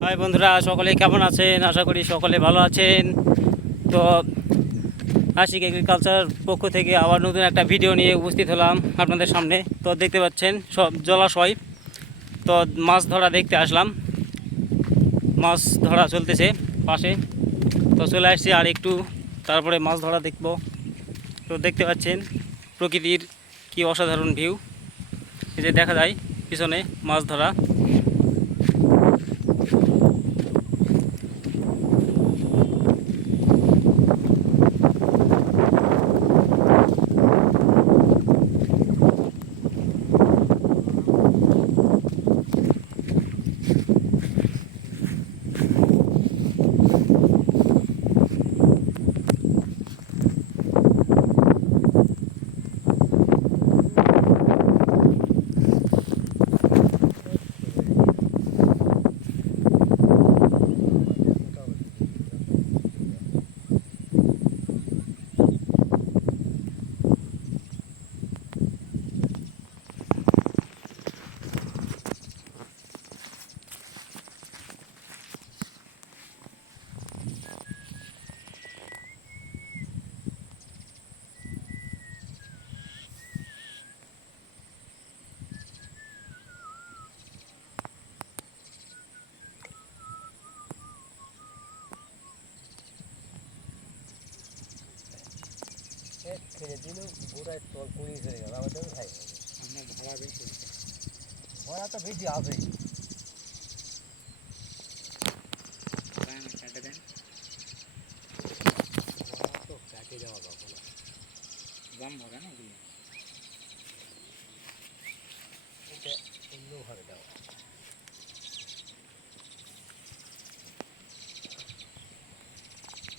High বন্ধুরা, সকলে কেমন আছেন? আশা করি সকলে ভালো আছেন। তো আশিক এগ্রিকালচার পক্ষ থেকে আবার নতুন একটা ভিডিও নিয়ে উপস্থিত হলাম আপনাদের সামনে। তো দেখতে পাচ্ছেন সব জলাশয়, তো মাছ ধরা দেখতে আসলাম। মাছ ধরা চলতেছে পাশে, তো চলে আসছি আর একটু, তারপরে মাছ ধরা দেখব। তো দেখতে পাচ্ছেন প্রকৃতির কি অসাধারণ ভিউ, এই যে দেখা যায় পিছনে মাছ ধরা। ছেড়ে দিল গোড়ায় তল পুড়িয়ে চলে গেল, আবার তো খাই ভাড়া তো বেশি হবে।